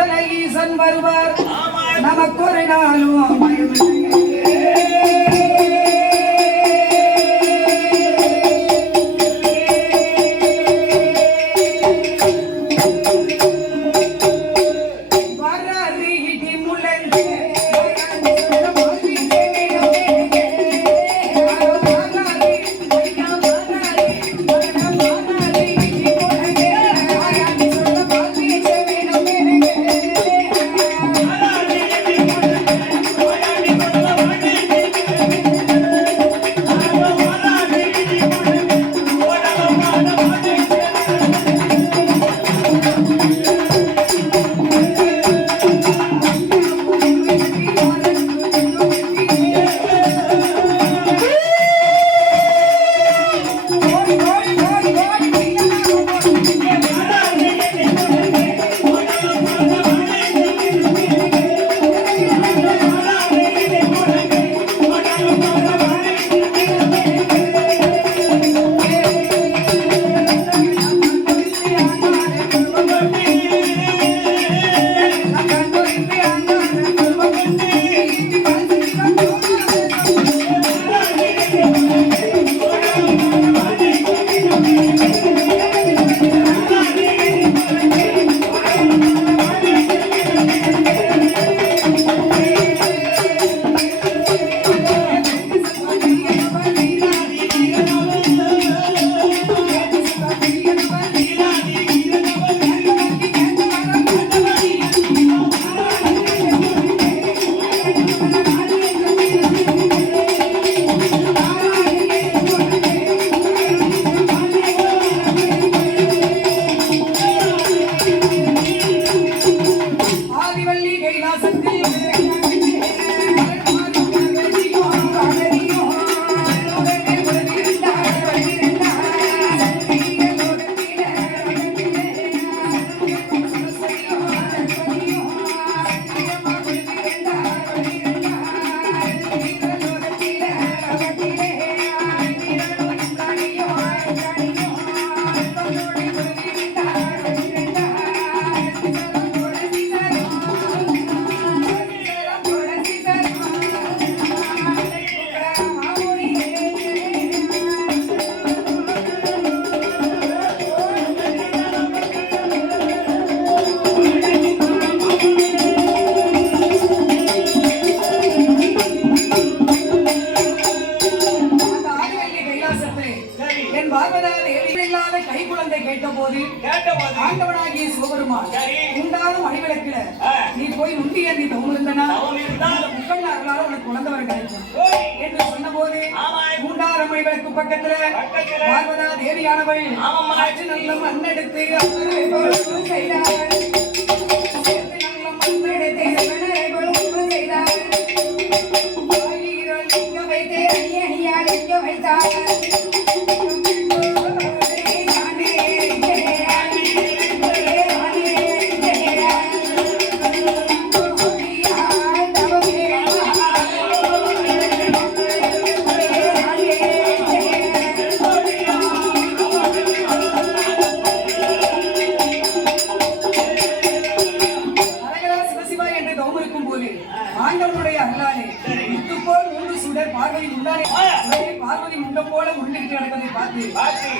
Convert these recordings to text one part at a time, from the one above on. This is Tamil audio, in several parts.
சுடலை ஈசன் வருவார் நமக்கு ஒரு நாளும் ஆண்டவனாகிய சிவபெருமான் உண்டாலும் மணிவிளக்கில நீ போய் முந்தி ஏந்தி தவமிருந்தனா முக்கண்ண அருளால உனக்கு குழந்தை வர கிடைக்கும் என்று சொன்ன போது மூன்றாறு மணிவிளக்கு பக்கத்துல பார்வதா தேவியானவள் நல்ல மண்ணெடுத்து செய்தாள். நல்ல மண்ணெடுத்து செய்தாள். வைத்து அணி அணியால் இங்க வைத்தாள். பார்வதி முண்டம் போல உருண்டுகிட்டு நடப்பதை பார்த்து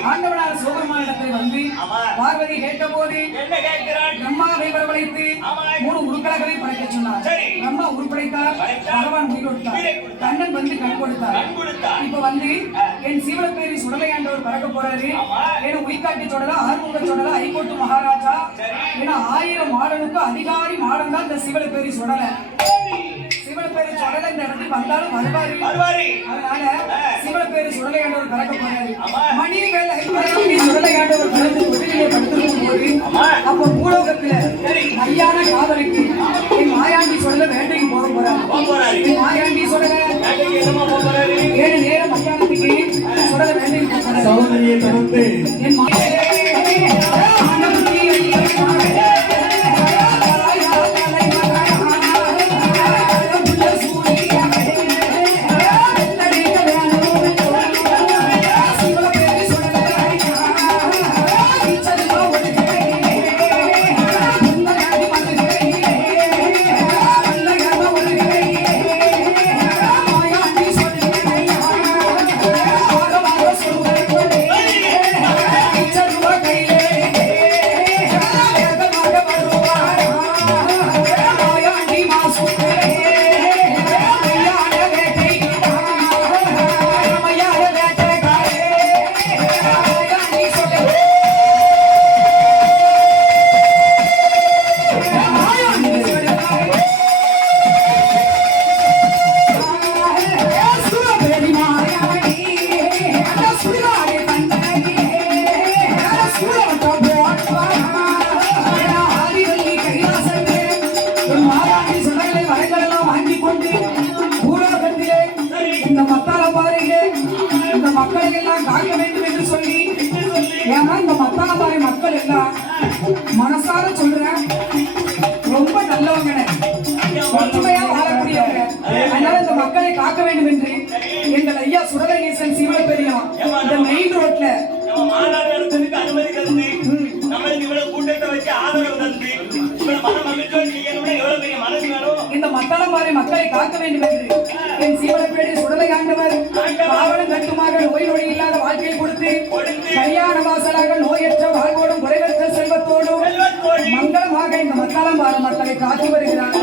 ஆண்டவனார் சிவபெருமானிடத்தில் வந்து பார்வதி கேட்ட போது பிரம்மாவை வரவழைத்து 3 உருக்களைகளை படைக்க சொன்னார். பிரம்மா உருப்படைத்தார், பகவான் உயிர் கொடுத்தார், கண்ணன் வந்து கண் கொடுத்தார். இப்ப வந்து என் சீவலப்பேரி சுடலையாண்டவர் பறக்க போறாரு. என உயிர்காட்டி சொல்லல, ஆறுமுக சொல்லல, ஐகோட்டு மகாராஜா என 1000 மாடனுக்கு அதிகாரி மாடன் தான் இந்த சீவலப்பேரி சுடல. சிவலப்பேரி சுடலை இந்த இடத்துக்கு வந்தாலும் வருவாரு. அதனால சிவலப்பேரி சுடலையாண்டவர் பறக்க போறாரு. மணிவேலை சுடலையாண்டவர் பிறந்து தொட்டிலே படுத்திருக்கும் போது அப்ப பூலோகத்துல மையான காதலுக்கு என் மாயாண்டி சுடல வேட்டைக்கு போக போறாரு. மாயாண்டி சுடல 7 நேரம் மையானத்துக்கு சுடல வேட்டைக்கு போறாரு. என் சுடலகேசன் சீவலப்பெரியான் இந்த மெயின் ரோட்ல நம்ம மாநாடு நடத்துறதுக்கு அனுமதி தந்து நம்மளுக்கு இவ்வளவு கூட்டத்தை வச்சு ஆதரவு தந்து இவ்வளவு மன மகிழ்ச்சியோடு செய்யணும்னா எவ்வளவு பெரிய மனசு வேணும். இந்த மத்தளம்பாறை மக்களை காக்க வேண்டும் என்று என் சீவலப்பேடி சுடலை ஆண்டவர் பாவனும் கட்டுமாக நோய் நொடி இல்லாத வாழ்க்கையை கொடுத்து கல்யாண வாசலாக நோயற்ற வாழ்வோடும் குறைவற்ற செல்வத்தோடும் மங்களமாக இந்த மத்தளம்பாறை மக்களை காத்து வருகிறார்.